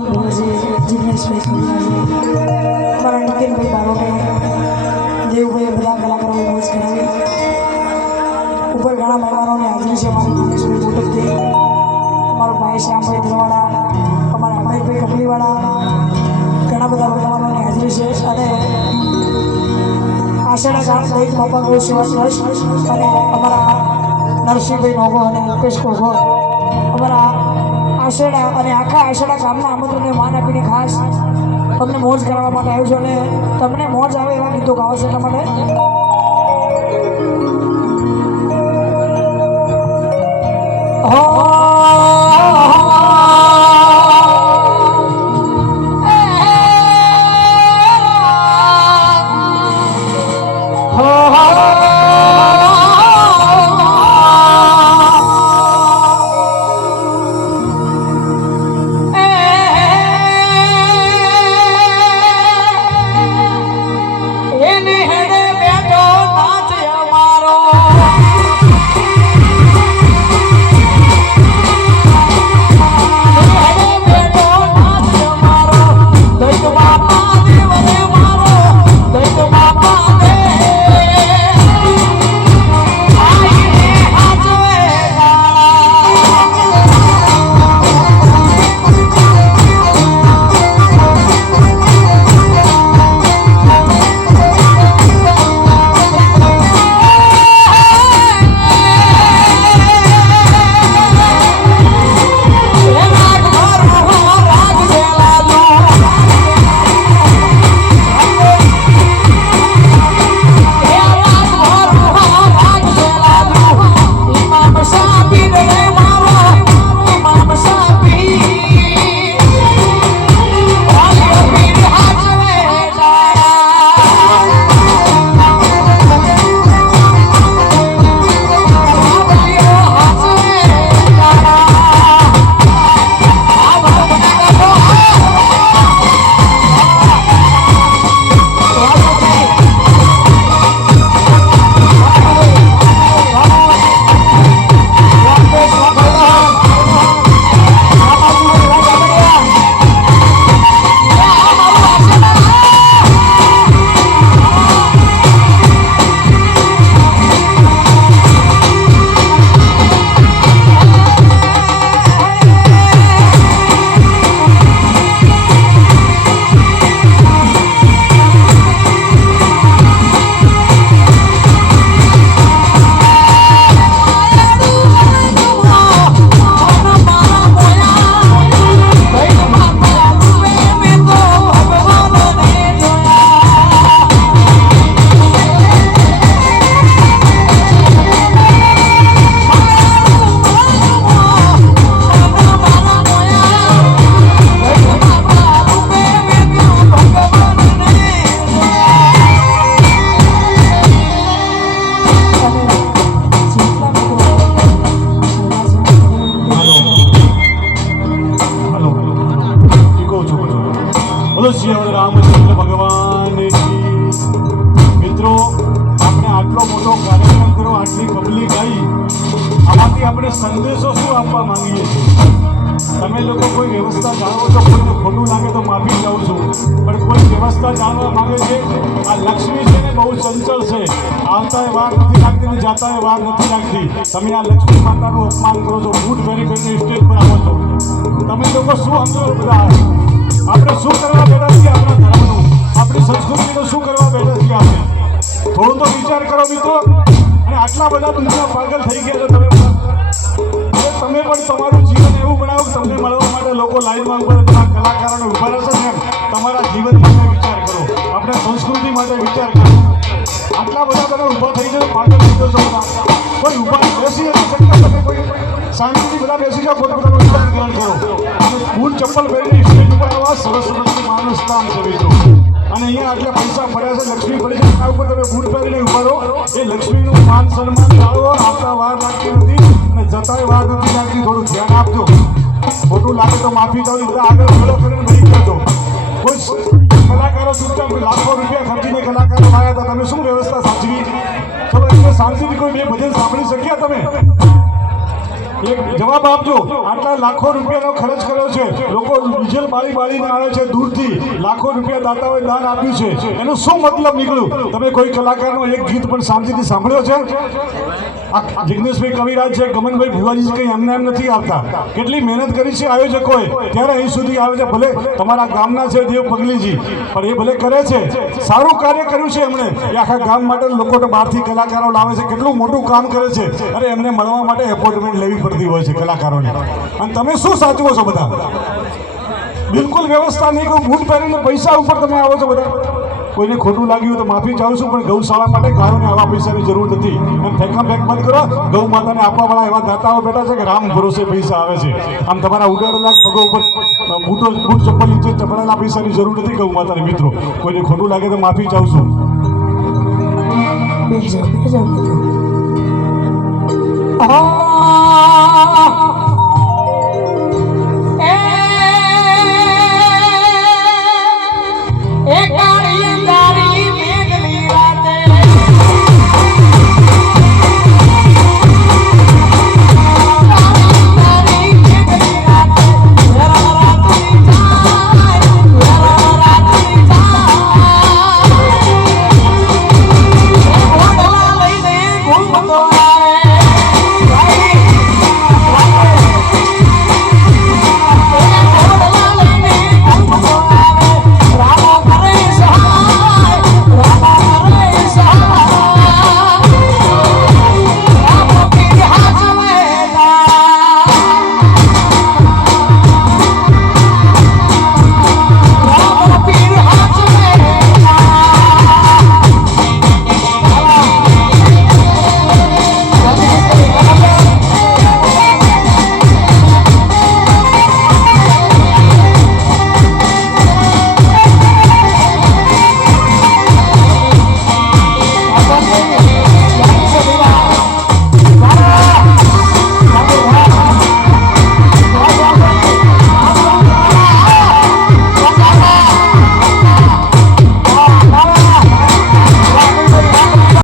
जिग्नेशભાઈ અમારા નીતિનભાઈ બારોટે દેવભાઈ બધા કલાકારોને મોજ કરાવી ઉપર ઘણા મહેમાનોની હાજરી છે અમારી દિનેશભાઈ મોટકથી અમારો ભાઈ શ્યામભાઈ ધરવાડા અમારા અમરેશભાઈ કપલીવાળા ઘણા બધા મહેમાનોની હાજરી છે અને આષાઢા ગામ દૈત બાપા ગૌ સેવા ટ્રસ્ટ અને અમારા નરસિંહભાઈ નોગો અને મુકેશ કોગો અમારા આષાઢા અને આખા આષાઢા ગામના આમંત્રણને માન આપીને ખાસ તમને મોજ કરાવવા માટે આવ્યું છું અને તમને મોજ આવે એવા ગીતો ગાવા છે એટલા માટે રામચંદ્ર ભગવાન મિત્રો આપણે આટલો મોટો કાર્યક્રમ કર્યો, આટલી પબ્લિક આવી, આમાંથી આપણે સંદેશો શું આપવા માંગીએ છીએ? તમે લોકો કોઈ વ્યવસ્થા જાણો છો, કોઈને ખોટું લાગે તો માફી જાઉં છું, પણ કોઈ વ્યવસ્થા જાણવા માંગે છે. આ લક્ષ્મી છે ને બહુ ચંચળ છે, આવતા એ વાર નથી લાગતી ને જાતા એ વાર નથી લાગતી. તમે આ લક્ષ્મી માતાનું અપમાન કરો છો, બૂટ પહેરી પહેરીને સ્ટેજ પર આવો છો. તમે લોકો શું સમજો બધા? આપણે શું કરવા બેઠા છીએ? આપણા ધર્મનું, આપણી સંસ્કૃતિનું શું કરવા બેઠા છીએ? આપણે થોડું તો વિચાર કરો મિત્રો. અને આટલા બધા દુનિયા પાગલ થઈ ગયા છો તમે પણ તમારું જીવન એવું બનાવો કે તમને મળવા માટે લોકો લાઈનમાં ઉભા તમારા કલાકારોને ઉભા રહેશે ને તમારા જીવન માટે વિચાર કરો, આપણા સંસ્કૃતિ માટે વિચાર કરો. આટલા બધા ઉભા થઈ જાય પાગલ થઈ જશો. કોઈ ઉભા બેસી નથી શકતા, તમે કોઈ શાંતિથી બધા બેસી જાઓ, પોતપોતાનો વિચાર ગ્રહણ કરો. બૂટ ચપ્પલ પહેરીને સ્ટેજ ઉપર આવવા સરસ સરસનું માનું સ્થાન છે મિત્રો. અને અહીંયા આટલા પૈસા પડ્યા છે, લક્ષ્મી પડી છે, આ ઉપર તમે બૂટ પહેરીને ઉભા રહો. એ લક્ષ્મીનું માન સન્માન જાળવો. આવતા વાર લાગતી નથી અને જતાય વાર નથી લાગતી. થોડું ધ્યાન આપજો. ખોટું લાગે તો માફી ચાલો, બધા આગળ ફોલો કરીને બની જજો. કોઈ કલાકારો ચૂપચાપ લાખો રૂપિયા ખર્ચીને કલાકારો લાવ્યા હતા, તમે શું વ્યવસ્થા સાચવી? ચલો એટલે શાંતિથી કોઈ બે ભજન સાંભળી શક્યા તમે? એક જવાબ આપજો. આટલા લાખો રૂપિયાનો ખર્ચ કર્યો છે, લોકો ડીઝલ બાળીને આવે છે દૂરથી, લાખો રૂપિયા દાતાઓએ દાન આપ્યું છે, એનો શું મતલબ નીકળ્યું? તમે કોઈ કલાકારનો એક ગીત પણ શાંતિથી સાંભળ્યો છે? આ જિગ્નેશભાઈ કવિરાજ છે, ગમનભાઈ ભુવાજી કંઈ એમને એમ નથી આવતા. કેટલી મહેનત કરી છે આયોજકોએ, ત્યારે અહીં સુધી આવે છે. ભલે તમારા ગામના છે દેવ પગલીજી, પણ એ ભલે કરે છે, સારું કાર્ય કર્યું છે એમણે. એ આખા ગામ માટે લોકો તો બહારથી કલાકારો લાવે છે, કેટલું મોટું કામ કરે છે. અરે એમને મળવા માટે એપોઇન્ટમેન્ટ લેવી પડતી હોય છે કલાકારોને. અને તમે શું સાચવો છો બધા? બિલકુલ વ્યવસ્થા નહીં. કોઈ બૂટ પહેરીને પૈસા ઉપર તમે આવો છો બધા. કોઈને ખોટું લાગ્યું તો માફી ચાહું છું, પણ ગૌશાળા માટે ગાયોને આવા પૈસાની જરૂર નથી. એમ ફેંકા ફેંક બંધ કરો. ગૌ માતાને આપવાવાળા એવા દાતાઓ બેઠા છે કે રામ ભરોસે પૈસા આવે છે. આમ તમારા ઉડાડેલા પગો ઉપર બૂટ ચપ્પલ નીચે ચપડાના પૈસાની જરૂર નથી ગૌ માતાને. મિત્રો, કોઈને ખોટું લાગે તો માફી ચાહું છું. બેસી જાઓ, બેસી જાઓ.